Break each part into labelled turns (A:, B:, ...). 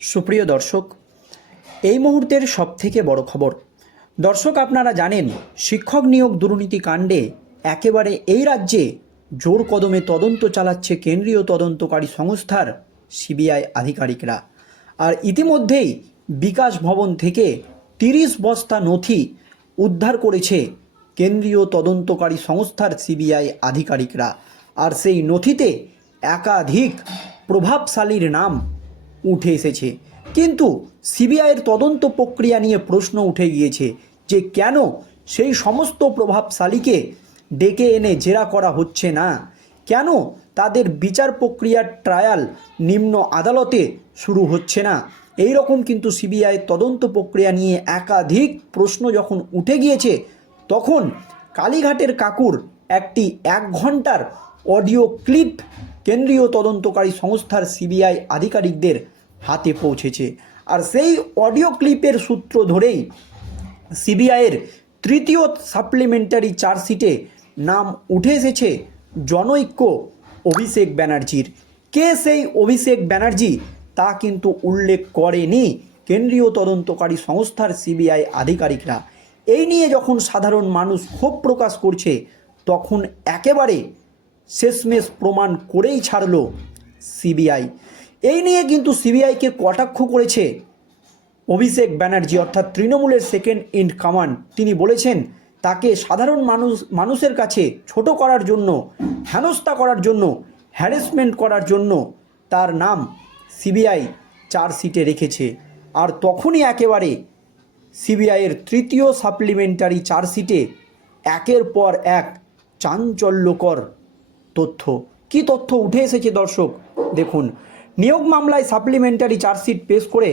A: সুপ্রিয় দর্শক, এই মুহূর্তের সবথেকে বড় খবর। দর্শক, আপনারা জানেন, শিক্ষক নিয়োগ দুর্নীতি কাণ্ডে একেবারে এই রাজ্যে জোর কদমে তদন্ত চালাচ্ছে কেন্দ্রীয় তদন্তকারী সংস্থার সিবিআই আধিকারিকরা। আর ইতিমধ্যেই বিকাশ ভবন থেকে তিরিশ বস্তা নথি উদ্ধার করেছে কেন্দ্রীয় তদন্তকারী সংস্থার সিবিআই আধিকারিকরা। আর সেই নথিতে একাধিক প্রভাবশালীর নাম উঠে এসেছে। কিন্তু সিবিআইয়ের তদন্ত প্রক্রিয়া নিয়ে প্রশ্ন উঠে গিয়েছে যে কেন সেই সমস্ত প্রভাবশালীকে ডেকে এনে জেরা করা হচ্ছে না? কেন তাদের বিচার প্রক্রিয়ার ট্রায়াল নিম্ন আদালতে শুরু হচ্ছে না? এই রকম কিন্তু সিবিআই তদন্ত প্রক্রিয়া নিয়ে একাধিক প্রশ্ন যখন উঠে গিয়েছে, তখন কালীঘাটের কাকুর একটি এক ঘণ্টার অডিও ক্লিপ কেন্দ্রীয় তদন্তকারী সংস্থার সিবিআই আধিকারিকদের হাতে পৌঁছেছে। আর সেই অডিও ক্লিপের সূত্র ধরেই সিবিআইয়ের তৃতীয় সাপ্লিমেন্টারি চার্জশিটে নাম উঠে এসেছে জনৈক্য অভিষেক ব্যানার্জির। কে সেই অভিষেক ব্যানার্জি তা কিন্তু উল্লেখ করেনি কেন্দ্রীয় তদন্তকারী সংস্থার সিবিআই আধিকারিকরা। এই নিয়ে যখন সাধারণ মানুষ ক্ষোভ প্রকাশ করছে, তখন একেবারে শেষমেশ প্রমাণ করেই ছাড়ল সিবিআই। এই নিয়ে কিন্তু সিবিআইকে কটাক্ষ করেছে অভিষেক ব্যানার্জি, অর্থাৎ তৃণমূলের সেকেন্ড ইন কমান্ড তিনি বলেছেন, তাকে সাধারণ মানুষ, মানুষের কাছে ছোট করার জন্য, হেনস্থা করার জন্য হ্যারেসমেন্ট করার জন্য তার নাম সিবিআই চার্জশিটে রেখেছে। আর তখনই একেবারে সিবিআইয়ের তৃতীয় সাপ্লিমেন্টারি চার্জশিটে একের পর এক চাঞ্চল্যকর তথ্য। কি তথ্য উঠে এসেছে দর্শক? দেখুন, নিয়োগ মামলায় সাপ্লিমেন্টারি চার্জশিট পেশ করে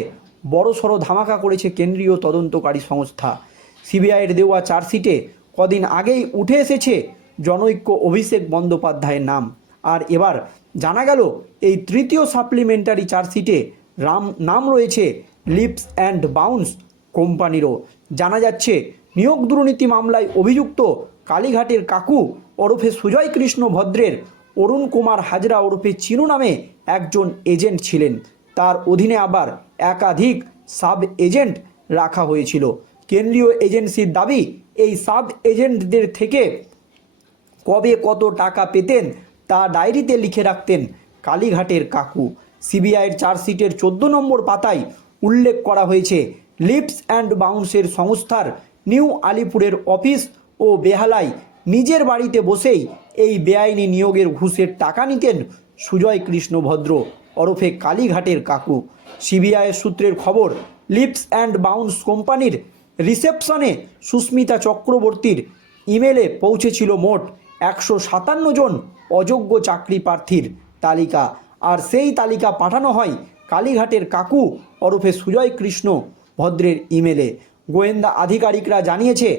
A: বড়সড় ধামাকা করেছে কেন্দ্রীয় তদন্তকারী সংস্থা। সিবিআইয়ের দেওয়া চার্জশিটে কদিন আগেই উঠে এসেছে জনৈক্য অভিষেক বন্দ্যোপাধ্যায়ের নাম। আর এবার জানা গেল, এই তৃতীয় সাপ্লিমেন্টারি চার্জশিটে রাম নাম রয়েছে লিপস অ্যান্ড বাউন্স কোম্পানিরও। জানা যাচ্ছে নিয়োগ দুর্নীতি মামলায় অভিযুক্ত কালীঘাটের কাকু ওরফে সুজয় কৃষ্ণ ভদ্রের অরুণ কুমার হাজরা ওরফে চিনু নামে একজন এজেন্ট ছিলেন। তার অধীনে আবার একাধিক সাব এজেন্ট রাখা হয়েছিল। কেন্দ্রীয় এজেন্সির দাবি, এই সাব এজেন্টদের থেকে কবে কত টাকা পেতেন তা ডায়েরিতে লিখে রাখতেন কালীঘাটের কাকু। সিবিআইয়ের চার্জশিটের চোদ্দ নম্বর পাতায় উল্লেখ করা হয়েছে, লিপস অ্যান্ড বাউন্সের সংস্থার নিউ আলিপুরের অফিস ও বেহালায় নিজের বাড়িতে বসেই এই বেআইনি নিয়োগের ঘুষের টাকা নিতেন সুজয় কৃষ্ণ ভদ্র ওরফে কালীঘাটের কাকু। সিবিআইয়ের সূত্রের খবর, লিপস অ্যান্ড বাউন্স কোম্পানির রিসেপশনে সুস্মিতা চক্রবর্তীর ইমেলে পৌঁছেছিল মোট একশো সাতান্ন জন অযোগ্য চাকরি প্রার্থীর তালিকা। আর সেই তালিকা পাঠানো হয় কালীঘাটের কাকু, ওরফে সুজয় কৃষ্ণ ভদ্রের ইমেলে। গোয়েন্দা আধিকারিকরা জানিয়েছে,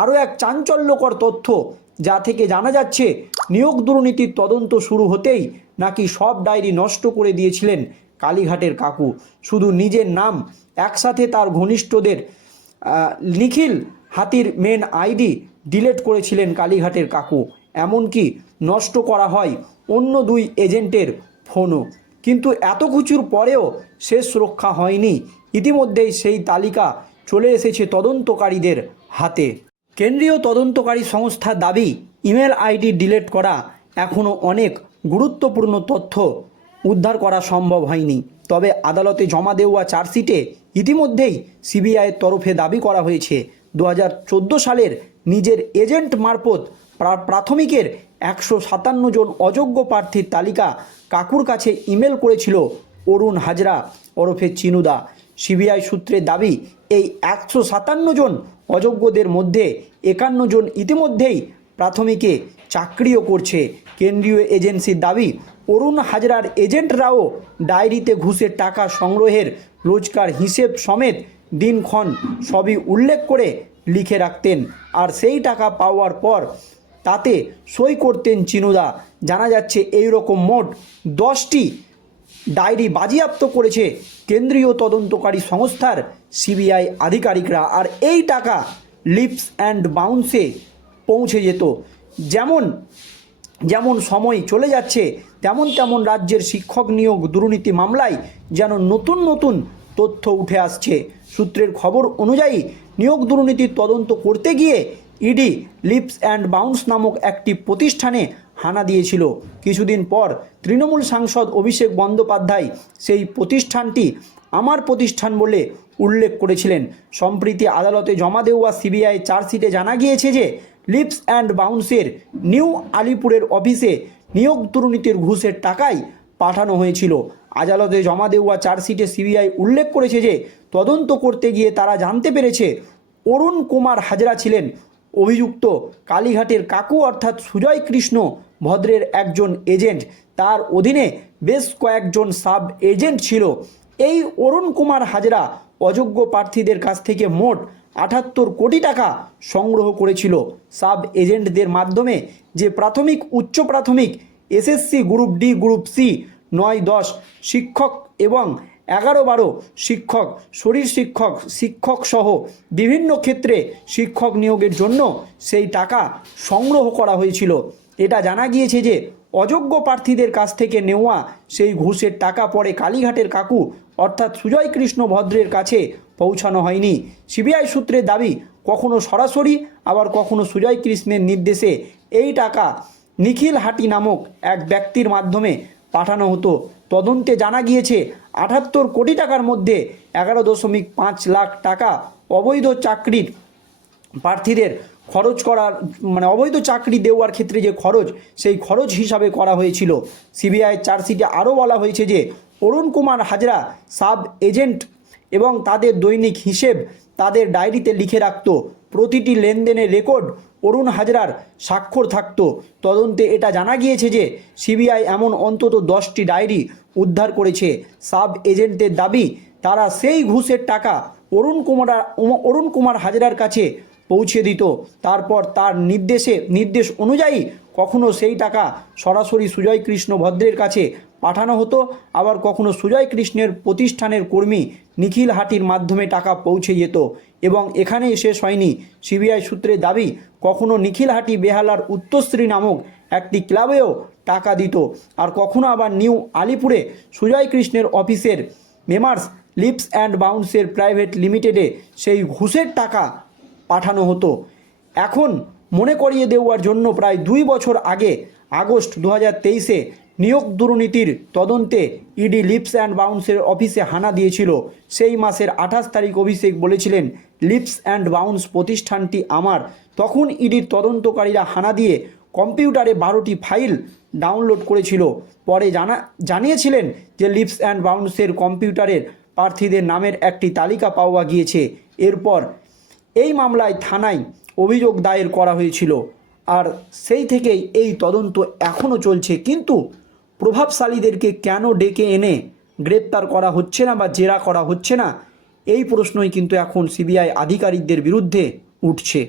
A: আরও এক চাঞ্চল্যকর তথ্য যা থেকে জানা যাচ্ছে, নিয়োগ দুর্নীতির তদন্ত শুরু হতেই নাকি সব ডায়েরি নষ্ট করে দিয়েছিলেন কালীঘাটের কাকু। শুধু নিজের নাম, একসাথে তার ঘনিষ্ঠদের নিখিল হাতির মেন আইডি ডিলেট করেছিলেন কালীঘাটের কাকু। এমনকি নষ্ট করা হয় অন্য দুই এজেন্টের ফোনও। কিন্তু এত কিছুর পরেও শেষ রক্ষা হয়নি। ইতিমধ্যেই সেই তালিকা চলে এসেছে তদন্তকারীদের হাতে। কেন্দ্রীয় তদন্তকারী সংস্থার দাবি, ইমেল আইডি ডিলেট করা এখনও অনেক গুরুত্বপূর্ণ তথ্য উদ্ধার করা সম্ভব হয়নি। তবে আদালতে জমা দেওয়া চার্জশিটে ইতিমধ্যেই সিবিআইয়ের তরফে দাবি করা হয়েছে দু হাজার চোদ্দ সালের নিজের এজেন্ট মারফত প্রাথমিকের একশো সাতান্ন জন অযোগ্য প্রার্থীর তালিকা কাকুর কাছে ইমেল করেছিল অরুণ হাজরা ওরফে চিনুদা। সিবিআই সূত্রে দাবি, এই একশো সাতান্ন জন অযোগ্যদের মধ্যে একান্ন জন ইতিমধ্যেই প্রাথমিকে চাকরিও করছে। কেন্দ্রীয় এজেন্সির দাবি, অরুণ হাজরার এজেন্টরাও ডায়েরিতে ঘুষের টাকা সংগ্রহের রোজকার হিসেব সমেত দিনক্ষণ সবই উল্লেখ করে লিখে রাখতেন। আর সেই টাকা পাওয়ার পর তাতে সই করতেন চিনুদা। জানা যাচ্ছে এই রকম মোট দশটি ডায়েরি বাজেয়াপ্ত করেছে কেন্দ্রীয় তদন্তকারী সংস্থার সিবিআই আধিকারিকরা। আর এই টাকা লিপস অ্যান্ড বাউন্সে পৌঁছে যেত। যেমন যেমন সময় চলে যাচ্ছে, তেমন তেমন রাজ্যের শিক্ষক নিয়োগ দুর্নীতি মামলায় যেন নতুন নতুন তথ্য উঠে আসছে। সূত্রের খবর অনুযায়ী, নিয়োগ দুর্নীতির তদন্ত করতে গিয়ে ইডি লিপস অ্যান্ড বাউন্স নামক একটি প্রতিষ্ঠানে হানা দিয়েছিল। কিছুদিন পর তৃণমূল সাংসদ অভিষেক বন্দ্যোপাধ্যায় সেই প্রতিষ্ঠানটি আমার প্রতিষ্ঠান বলে উল্লেখ করেছিলেন। সম্প্রীতি আদালতে জমা দেওয়া সিবিআই চার্জশিটে জানা গিয়েছে যে লিপস অ্যান্ড বাউন্সের নিউ আলিপুরের অফিসে নিয়োগ দুর্নীতির ঘুষের টাকাই পাঠানো হয়েছিল। আদালতে জমা দেওয়া চার্জশিটে সিবিআই উল্লেখ করেছে যে তদন্ত করতে গিয়ে তারা জানতে পেরেছে অরুণ কুমার হাজরা ছিলেন অভিযুক্ত কালীঘাটের কাকু অর্থাৎ সুজয় কৃষ্ণ ভদ্রের একজন এজেন্ট। তার অধীনে বেশ কয়েকজন সাব এজেন্ট ছিল। এই অরুণ কুমার হাজরা অযোগ্য প্রার্থীদের কাছ থেকে মোট আটাত্তর কোটি টাকা সংগ্রহ করেছিল। সাব এজেন্টদের মাধ্যমে যে প্রাথমিক, উচ্চ প্রাথমিক, SSC group D, group C, নয়, দশ শিক্ষক এবং এগারো বারো শিক্ষক, শরীর শিক্ষক শিক্ষক সহ বিভিন্ন ক্ষেত্রে শিক্ষক নিয়োগের জন্য সেই টাকা সংগ্রহ করা হয়েছিল। এটা জানা গিয়েছে যে অযোগ্য প্রার্থীদের কাছ থেকে নেওয়া সেই ঘুষের টাকা পরে কালীঘাটের কাকু অর্থাৎ সুজয় কৃষ্ণ ভদ্রের কাছে পৌঁছানো হয়নি। সিবিআই সূত্রের দাবি, কখনো সরাসরি, আবার কখনো সুজয় কৃষ্ণের নির্দেশে এই টাকা নিখিল হাটি নামক এক ব্যক্তির মাধ্যমে পাঠানো হতো। তদন্তে জানা গিয়েছে, আটাত্তর কোটি টাকার মধ্যে এগারো দশমিক পাঁচ লাখ টাকা অবৈধ চাকরির প্রার্থীদের খরচ করার মানে অবৈধ চাকরি দেওয়ার ক্ষেত্রে যে খরচ, সেই খরচ হিসাবে করা হয়েছিল। সিবিআই চার্জশিটে আরও বলা হয়েছে যে, অরুণ কুমার হাজরা সাব এজেন্ট এবং তাদের দৈনিক হিসেব তাদের ডায়েরিতে লিখে রাখত। প্রতিটি লেনদেনের রেকর্ড অরুণ হাজরার স্বাক্ষর থাকত। তদন্তে এটা জানা গিয়েছে যে সিবিআই এমন অন্তত দশটি ডায়েরি উদ্ধার করেছে। সাব এজেন্টদের দাবি, তারা সেই ঘুষের টাকা অরুণ কুমার অরুণ কুমার হাজরার কাছে পৌঁছে দিত। তারপর তার নির্দেশে, নির্দেশ অনুযায়ী কখনো সেই টাকা সরাসরি সুজয় কৃষ্ণ ভদ্রের কাছে পাঠানো হতো। আবার কখনো সুজয় কৃষ্ণের প্রতিষ্ঠানের কর্মী নিখিল হাটির মাধ্যমে টাকা পৌঁছে যেত এবং এখানেই শেষ হয়নি। সিবিআই সূত্রে দাবি, কখনো নিখিল হাটি বেহালার উত্তরশ্রী নামক একটি ক্লাবেও টাকা দিত। আর কখনো আবার নিউ আলিপুরে সুজয় কৃষ্ণের অফিসের মেমার্স লিপস অ্যান্ড বাউন্সের প্রাইভেট লিমিটেডে সেই ঘুষের টাকা পাঠানো হতো। এখন মনে করিয়ে দেওয়ার জন্য প্রায় দুই বছর আগে, আগস্ট দু হাজার তেইশে নিয়োগ দুর্নীতির তদন্তে ইডি লিপস অ্যান্ড বাউন্সের অফিসে হানা দিয়েছিল। সেই মাসের আঠাশ তারিখ অভিষেক বলেছিলেন, লিপস অ্যান্ড বাউন্স প্রতিষ্ঠানটি আমার। তখন ইডির তদন্তকারীরা হানা দিয়ে কম্পিউটারে বারোটি ফাইল ডাউনলোড করেছিল। পরে জানা, জানিয়েছিলেন যে লিপস অ্যান্ড বাউন্সের কম্পিউটারের প্রার্থীদের নামের একটি তালিকা পাওয়া গিয়েছে। এরপর এই মামলায় থানায় অভিযোগ দায়ের করা হয়েছিল। আর সেই থেকেই এই তদন্ত এখনও চলছে। কিন্তু প্রভাবশালীদেরকে কেন ডেকে এনে গ্রেপ্তার করা হচ্ছে না বা জেরা করা হচ্ছে না? এই প্রশ্নই কিন্তু এখন সিবিআই আধিকারিকদের বিরুদ্ধে উঠছে।